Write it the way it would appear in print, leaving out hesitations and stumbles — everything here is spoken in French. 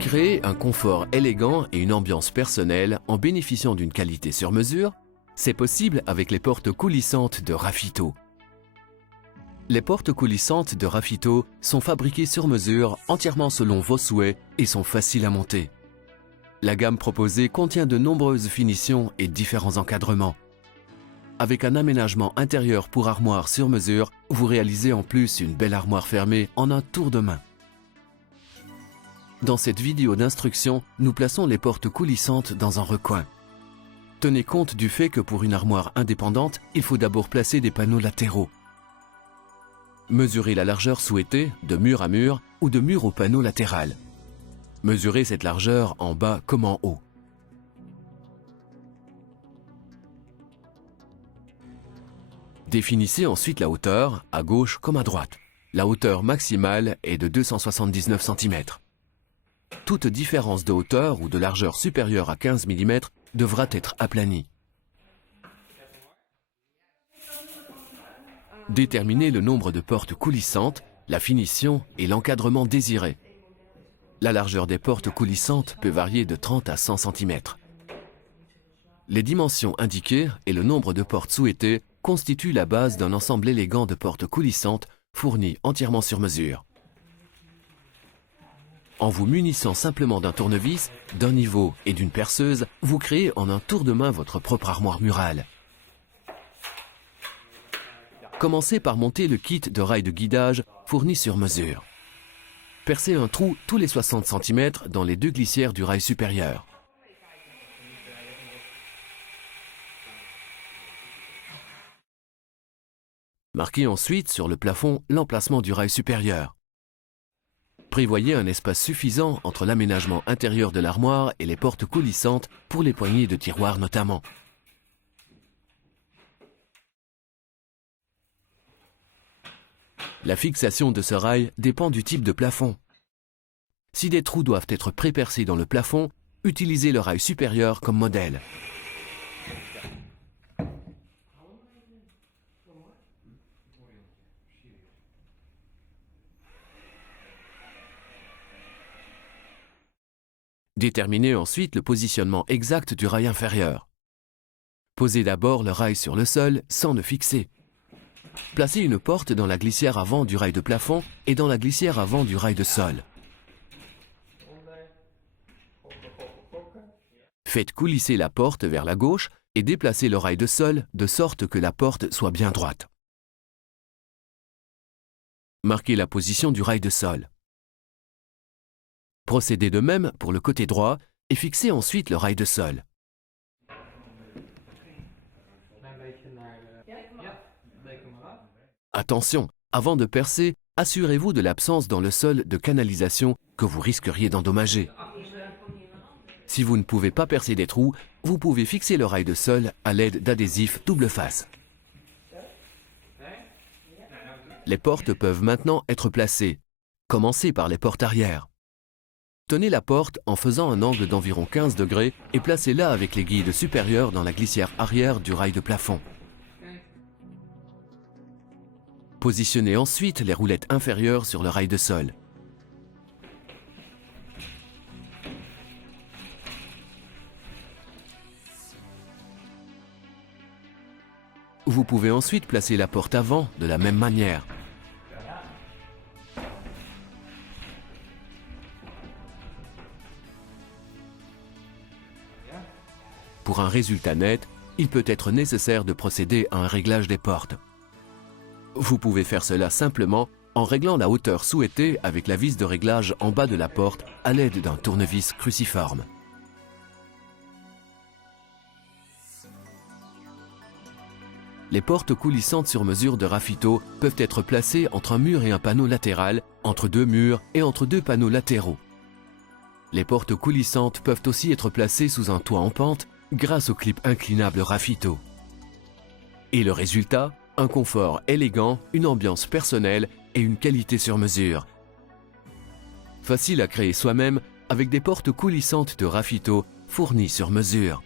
Créer un confort élégant et une ambiance personnelle en bénéficiant d'une qualité sur mesure, c'est possible avec les portes coulissantes de Rafito. Les portes coulissantes de Rafito sont fabriquées sur mesure entièrement selon vos souhaits et sont faciles à monter. La gamme proposée contient de nombreuses finitions et différents encadrements. Avec un aménagement intérieur pour armoire sur mesure, vous réalisez en plus une belle armoire fermée en un tour de main. Dans cette vidéo d'instruction, nous plaçons les portes coulissantes dans un recoin. Tenez compte du fait que pour une armoire indépendante, il faut d'abord placer des panneaux latéraux. Mesurez la largeur souhaitée de mur à mur ou de mur au panneau latéral. Mesurez cette largeur en bas comme en haut. Définissez ensuite la hauteur, à gauche comme à droite. La hauteur maximale est de 279 cm. Toute différence de hauteur ou de largeur supérieure à 15 mm devra être aplanie. Déterminez le nombre de portes coulissantes, la finition et l'encadrement désiré. La largeur des portes coulissantes peut varier de 30 à 100 cm. Les dimensions indiquées et le nombre de portes souhaitées constituent la base d'un ensemble élégant de portes coulissantes fournies entièrement sur mesure. En vous munissant simplement d'un tournevis, d'un niveau et d'une perceuse, vous créez en un tour de main votre propre armoire murale. Commencez par monter le kit de rails de guidage fourni sur mesure. Percez un trou tous les 60 cm dans les deux glissières du rail supérieur. Marquez ensuite sur le plafond l'emplacement du rail supérieur. Prévoyez un espace suffisant entre l'aménagement intérieur de l'armoire et les portes coulissantes pour les poignées de tiroirs notamment. La fixation de ce rail dépend du type de plafond. Si des trous doivent être prépercés dans le plafond, utilisez le rail supérieur comme modèle. Déterminez ensuite le positionnement exact du rail inférieur. Posez d'abord le rail sur le sol sans le fixer. Placez une porte dans la glissière avant du rail de plafond et dans la glissière avant du rail de sol. Faites coulisser la porte vers la gauche et déplacez le rail de sol de sorte que la porte soit bien droite. Marquez la position du rail de sol. Procédez de même pour le côté droit et fixez ensuite le rail de sol. Attention, avant de percer, assurez-vous de l'absence dans le sol de canalisation que vous risqueriez d'endommager. Si vous ne pouvez pas percer des trous, vous pouvez fixer le rail de sol à l'aide d'adhésifs double face. Les portes peuvent maintenant être placées. Commencez par les portes arrière. Tenez la porte en faisant un angle d'environ 15 degrés et placez-la avec les guides supérieures dans la glissière arrière du rail de plafond. Positionnez ensuite les roulettes inférieures sur le rail de sol. Vous pouvez ensuite placer la porte avant de la même manière. Pour un résultat net, il peut être nécessaire de procéder à un réglage des portes. Vous pouvez faire cela simplement en réglant la hauteur souhaitée avec la vis de réglage en bas de la porte à l'aide d'un tournevis cruciforme. Les portes coulissantes sur mesure de Rafito peuvent être placées entre un mur et un panneau latéral, entre deux murs et entre deux panneaux latéraux. Les portes coulissantes peuvent aussi être placées sous un toit en pente grâce au clip inclinable Rafito. Et le résultat, un confort élégant, une ambiance personnelle et une qualité sur mesure. Facile à créer soi-même avec des portes coulissantes de Rafito fournies sur mesure.